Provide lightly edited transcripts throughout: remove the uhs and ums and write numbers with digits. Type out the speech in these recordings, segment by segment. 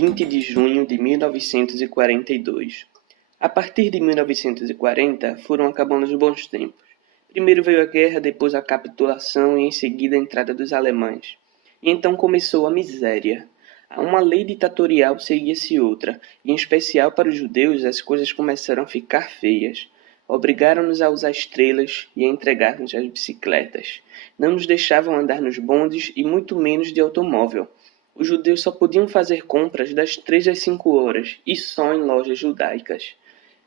20 de junho de 1942. A partir de 1940, foram acabando os bons tempos. Primeiro veio a guerra, depois a capitulação e em seguida a entrada dos alemães. E então começou a miséria. Uma lei ditatorial seguia-se outra, e em especial para os judeus as coisas começaram a ficar feias. Obrigaram-nos a usar estrelas e a entregar-nos as bicicletas. Não nos deixavam andar nos bondes e muito menos de automóvel. Os judeus só podiam fazer compras das 3 às 5 horas, e só em lojas judaicas.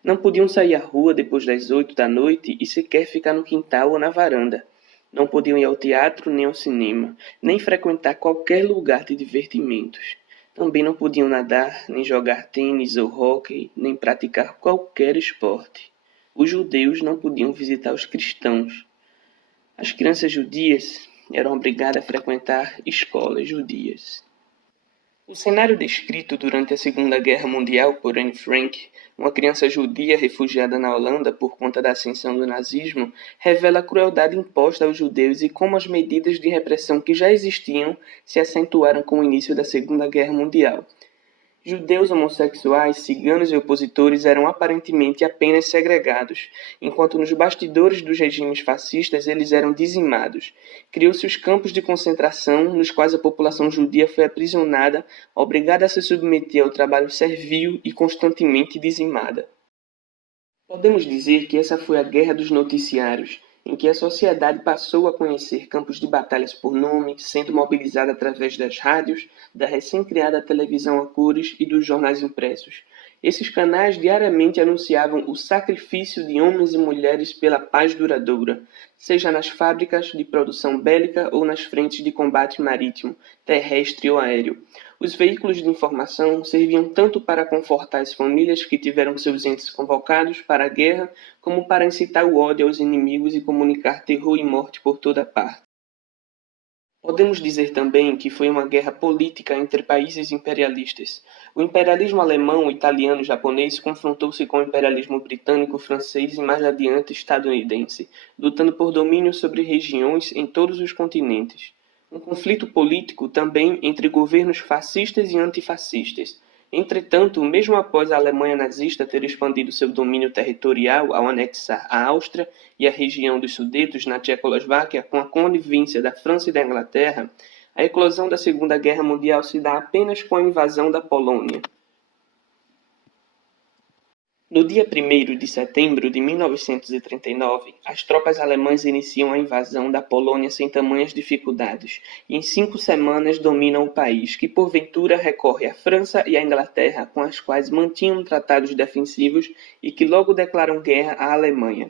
Não podiam sair à rua depois das 8 da noite e sequer ficar no quintal ou na varanda. Não podiam ir ao teatro nem ao cinema, nem frequentar qualquer lugar de divertimentos. Também não podiam nadar, nem jogar tênis ou hóquei, nem praticar qualquer esporte. Os judeus não podiam visitar os cristãos. As crianças judias eram obrigadas a frequentar escolas judias. O cenário descrito durante a Segunda Guerra Mundial por Anne Frank, uma criança judia refugiada na Holanda por conta da ascensão do nazismo, revela a crueldade imposta aos judeus e como as medidas de repressão que já existiam se acentuaram com o início da Segunda Guerra Mundial. Judeus homossexuais, ciganos e opositores eram aparentemente apenas segregados, enquanto nos bastidores dos regimes fascistas eles eram dizimados. Criou-se os campos de concentração, nos quais a população judia foi aprisionada, obrigada a se submeter ao trabalho servil e constantemente dizimada. Podemos dizer que essa foi a guerra dos noticiários, em que a sociedade passou a conhecer campos de batalhas por nome, sendo mobilizada através das rádios, da recém-criada televisão a cores e dos jornais impressos. Esses canais diariamente anunciavam o sacrifício de homens e mulheres pela paz duradoura, seja nas fábricas de produção bélica ou nas frentes de combate marítimo, terrestre ou aéreo. Os veículos de informação serviam tanto para confortar as famílias que tiveram seus entes convocados para a guerra, como para incitar o ódio aos inimigos e comunicar terror e morte por toda parte. Podemos dizer também que foi uma guerra política entre países imperialistas. O imperialismo alemão, italiano e japonês confrontou-se com o imperialismo britânico, francês e mais adiante estadunidense, lutando por domínio sobre regiões em todos os continentes. Um conflito político também entre governos fascistas e antifascistas. Entretanto, mesmo após a Alemanha nazista ter expandido seu domínio territorial ao anexar a Áustria e a região dos Sudetos na Tchecoslováquia com a conivência da França e da Inglaterra, a eclosão da Segunda Guerra Mundial se dá apenas com a invasão da Polônia. No dia 1º de setembro de 1939, as tropas alemãs iniciam a invasão da Polônia sem tamanhas dificuldades, e em 5 semanas dominam o país, que porventura recorre à França e à Inglaterra, com as quais mantinham tratados defensivos e que logo declaram guerra à Alemanha.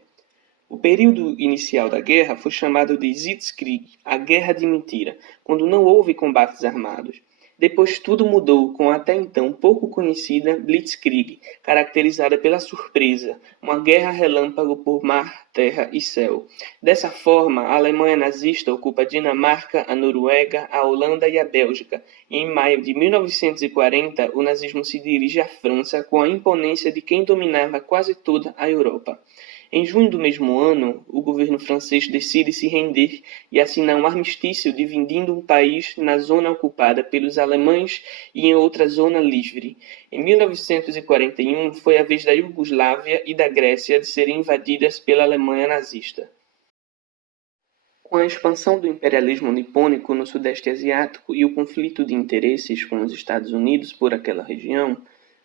O período inicial da guerra foi chamado de Sitzkrieg, a Guerra de Mentira, quando não houve combates armados. Depois tudo mudou com a até então pouco conhecida Blitzkrieg, caracterizada pela surpresa, uma guerra relâmpago por mar, terra e céu. Dessa forma, a Alemanha nazista ocupa a Dinamarca, a Noruega, a Holanda e a Bélgica, e em maio de 1940 o nazismo se dirige à França com a imponência de quem dominava quase toda a Europa. Em junho do mesmo ano, o governo francês decide se render e assinar um armistício dividindo o país na zona ocupada pelos alemães e em outra zona livre. Em 1941, foi a vez da Iugoslávia e da Grécia de serem invadidas pela Alemanha nazista. Com a expansão do imperialismo nipônico no Sudeste Asiático e o conflito de interesses com os Estados Unidos por aquela região,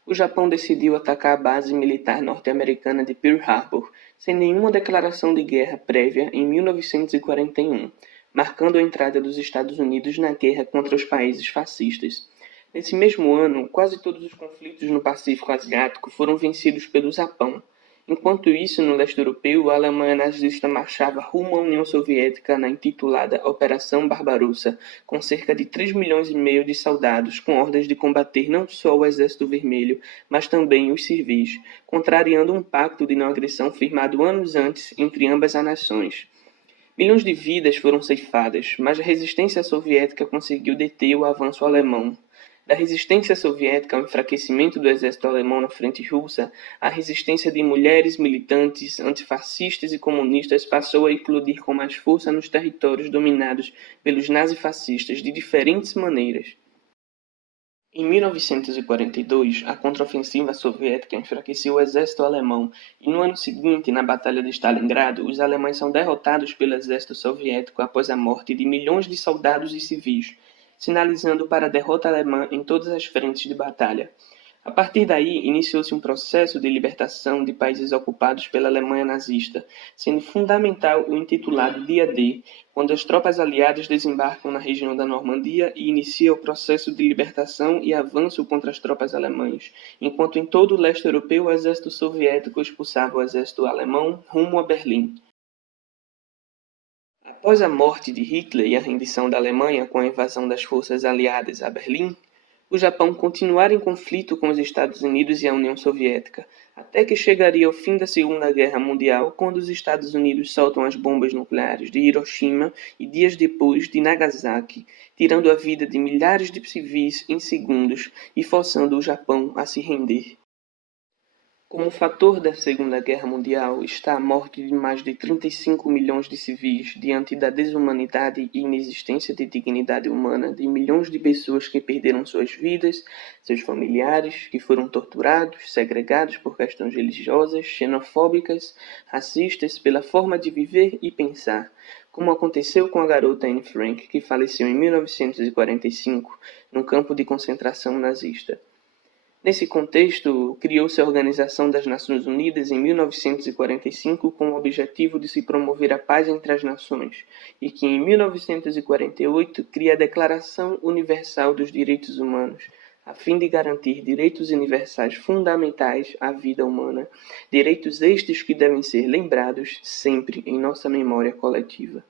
o Japão decidiu atacar a base militar norte-americana de Pearl Harbor, sem nenhuma declaração de guerra prévia em 1941, marcando a entrada dos Estados Unidos na guerra contra os países fascistas. Nesse mesmo ano, quase todos os conflitos no Pacífico Asiático foram vencidos pelo Japão. Enquanto isso, no leste europeu, a Alemanha nazista marchava rumo à União Soviética na intitulada Operação Barbarossa, com cerca de 3,5 milhões de soldados, com ordens de combater não só o Exército Vermelho, mas também os civis, contrariando um pacto de não agressão firmado anos antes entre ambas as nações. Milhões de vidas foram ceifadas, mas a resistência soviética conseguiu deter o avanço alemão. Da resistência soviética ao enfraquecimento do exército alemão na frente russa, a resistência de mulheres militantes, antifascistas e comunistas passou a eclodir com mais força nos territórios dominados pelos nazifascistas de diferentes maneiras. Em 1942, a contraofensiva soviética enfraqueceu o exército alemão e no ano seguinte, na Batalha de Stalingrado, os alemães são derrotados pelo exército soviético após a morte de milhões de soldados e civis, sinalizando para a derrota alemã em todas as frentes de batalha. A partir daí, iniciou-se um processo de libertação de países ocupados pela Alemanha nazista, sendo fundamental o intitulado Dia D, quando as tropas aliadas desembarcam na região da Normandia e inicia o processo de libertação e avanço contra as tropas alemãs, enquanto em todo o leste europeu o exército soviético expulsava o exército alemão rumo a Berlim. Após a morte de Hitler e a rendição da Alemanha com a invasão das forças aliadas a Berlim, o Japão continuara em conflito com os Estados Unidos e a União Soviética, até que chegaria ao fim da Segunda Guerra Mundial, quando os Estados Unidos soltam as bombas nucleares de Hiroshima e dias depois de Nagasaki, tirando a vida de milhares de civis em segundos e forçando o Japão a se render. Como fator da Segunda Guerra Mundial está a morte de mais de 35 milhões de civis diante da desumanidade e inexistência de dignidade humana de milhões de pessoas que perderam suas vidas, seus familiares, que foram torturados, segregados por questões religiosas, xenofóbicas, racistas, pela forma de viver e pensar, como aconteceu com a garota Anne Frank, que faleceu em 1945 no campo de concentração nazista. Nesse contexto, criou-se a Organização das Nações Unidas em 1945 com o objetivo de se promover a paz entre as nações, e que em 1948 cria a Declaração Universal dos Direitos Humanos, a fim de garantir direitos universais fundamentais à vida humana, direitos estes que devem ser lembrados sempre em nossa memória coletiva.